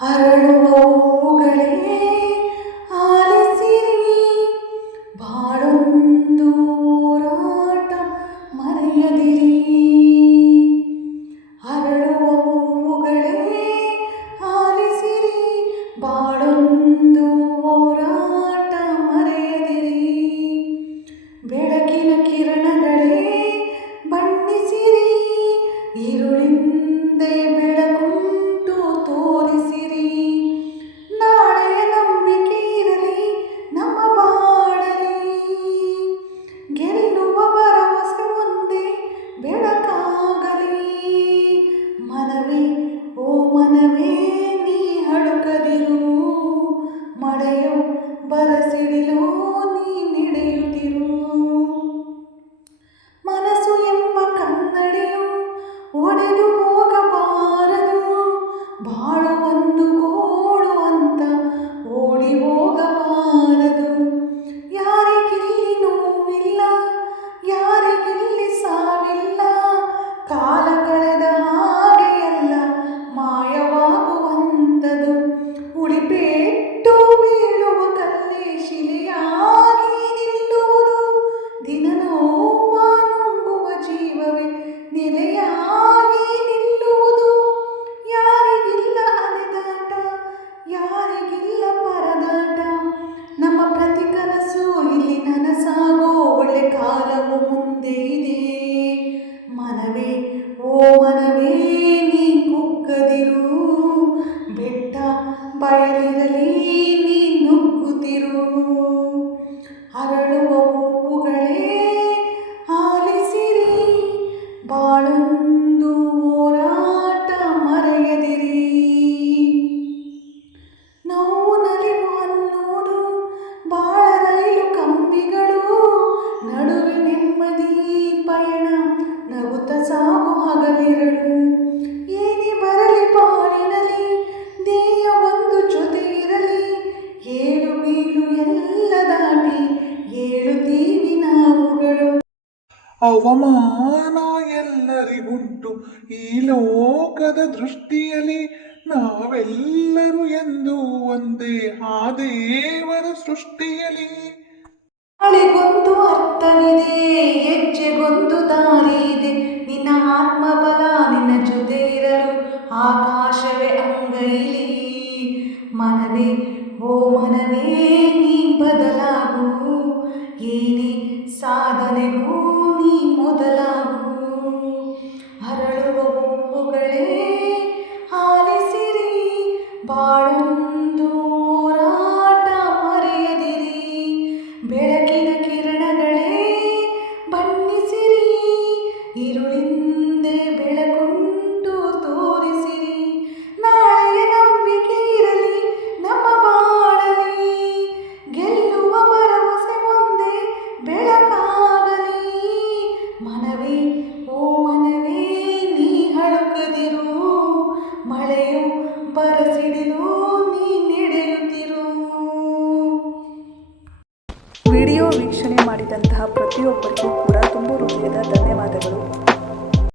ಅರಳುವವುಗಳೇ ಆಲಿಸಿರಿ, ಬಾಳೊಂದು ಹೋರಾಟ ಮರೆಯದಿರಿ. ಅರಳುವವುಗಳೇ ಆಲಿಸಿರಿ, ಬಾಳೊಂದು ಹೋರಾಟ ಮರೆಯದಿರಿ. ಬೆಳಕಿನ ಕಿರಣಗಳೇ ಬಣ್ಣಿಸಿರಿ, ഇരുളിಂದೆ ಬೆಳಕುಂಟು ತೋರಿಸಿರಿ. ನಾಳೆಯ ನಂಬಿಕೆ ಇರಲಿ ನಮ್ಮ ಬಾಳಲಿ, ಗೆಲ್ಲುವ ಭರವಸೆ ಒಂದೇ ಬೆಳಕಾಗಲಿ. ಮನವೇ ಓ ಮನವೇ ನೀ ಹಡುಕದಿರು, ಮಳೆಯು ಬರಸಿಡಿಲು ನೀ ನಡೆಯುತ್ತಿರು. ಮನಸ್ಸು ಎಂಬ ಕನ್ನಡಿಯು ಒಡೆದು ಹೋಗಬಾರದು, ಬಾಳು ಒಂದು ಗೋಳು ಅಂತ ಓಡಿ ಹೋಗಬಾರದು. ಯಾರಿಗಿಲ್ಲಿ ನೋವಿಲ್ಲ, ಯಾರಿಗಿಲ್ಲಿ ಸಾವಿಲ್ಲ, ಕಾಲ ಕಳೆದ ಹಾಗೆ ಎಲ್ಲ ಮಾಯವಾಗುವಂಥದು. ಉಳಿಪೆಟ್ಟು ಬೀಳುವ ಕಲ್ಲೇ ಶಿಲೆಯಾಗಿ ನಿಲ್ಲುವುದು, ದಿನ ನೋವ ನುಂಗುವ ಜೀವವೇ ನೆಲೆಯಾಗಿ ನಿಲ್ಲುವುದು. ಯಾರಿಗಿಲ್ಲ ಅಲೆದಾಟ, ಯಾರಿಗಿಲ್ಲ ಪರದಾಟ, ನಮ್ಮ ಪ್ರತಿ ಕನಸು ಇಲ್ಲಿ ನನಸಾಗೋ ಒಳ್ಳೆ ಕಾಲವು ಮುಂದೆ ಇದೆ. ಮನವೇ ಓ ಮನವೇ ನೀ ಕುಗ್ಗದಿರು, ಬೆಟ್ಟ ಬಯಲಿರಲಿ ನೀ ನುಗ್ಗುತ್ತಿರು. ಅರಳುವ ಹೂವುಗಳೇ ಆಲಿಸಿರಿ, ಬಾಳೊಂದು ಹೋರಾಟ ಮರೆಯದಿರಿ. ನೋವು ನಲಿವು ಅನ್ನೋದು ಬಾಳ ರೈಲು ಕಂಬಿಗಳು, ನಡುವೆ ನೆಮ್ಮದಿ ಪಯಣ ನಗುತ್ತ ಸಾಗು ಹಗಲಿರಳು. ಏನೇ ಬರಲಿ ಬಾಳಿನಲ್ಲಿ ಧ್ಯೇಯ ಒಂದು ಜೊತೆ ಇರಲಿ, ಏಳು ಬೀಳು ಎಲ್ಲ ದಾಟಿ ಏಳುತ್ತೀವಿ ನಾವುಗಳು. ಅವಮಾನ ಎಲ್ಲರಿಗುಂಟು ಈ ಲೋಕದ ದೃಷ್ಟಿಯಲ್ಲಿ, ನಾವೆಲ್ಲರೂ ಎಂದು ಒಂದೇ ಆ ದೇವರ ಸೃಷ್ಟಿಯಲ್ಲಿ. ಗಾಳಿಗೊಂದು ಅರ್ಥವಿದೆ, ಹೆಜ್ಜೆಗೊಂದು ದಾರಿ ಇದೆ, ನಿನ್ನ ಆತ್ಮಬಲ ನಿನ್ನ ಜೊತೆ ಇರಲು ಆಕಾಶವೇ ಅಂಗೈಲಿ. ಮನವೇ ಓ ಮನವೇ ನೀ ಬದಲಾಗು, ಏನೇ ಸಾಧನೆಗೂ ನೀ ಮೊದಲಾಗು. ಅರಳುವ ಹೂವುಗಳೇ ಆಲಿಸಿರಿ, ಬಾಳೊಂದು ಹೋರಾಟ ಮರೆಯದಿರಿ. ಬೆಳಕಿನ ಕಿರಣಗಳೇ ಬಣ್ಣಿಸಿರಿ, ഇരുಳಿಂದೆ ಬೆಳಕುಂಟು ತೋರಿಸಿರಿ. ನಾಳೆಯ ನಂಬಿಕೆ ಇರಲಿ ನಮ್ಮ ಬಾಳಲಿ, ಗೆಲ್ಲುವ ಭರವಸೆ ಒಂದೇ ಬೆಳಕಾಗಲಿ. ಮನವೇ ಓ ಮನವೇ ನೀ ಹಡುಕದಿರು, ಮಳೆಯು ಬರಸಿಡಿಲು ನೀ ನಡೆಯುತ್ತಿರು. ವಿಡಿಯೋ ವೀಕ್ಷಣೆ ಮಾಡಿದಂತಹ ಪ್ರತಿಯೊಬ್ಬರಿಗೂ ಕೂಡ ತುಂಬ ಹೃದಯದ ಧನ್ಯವಾದಗಳು.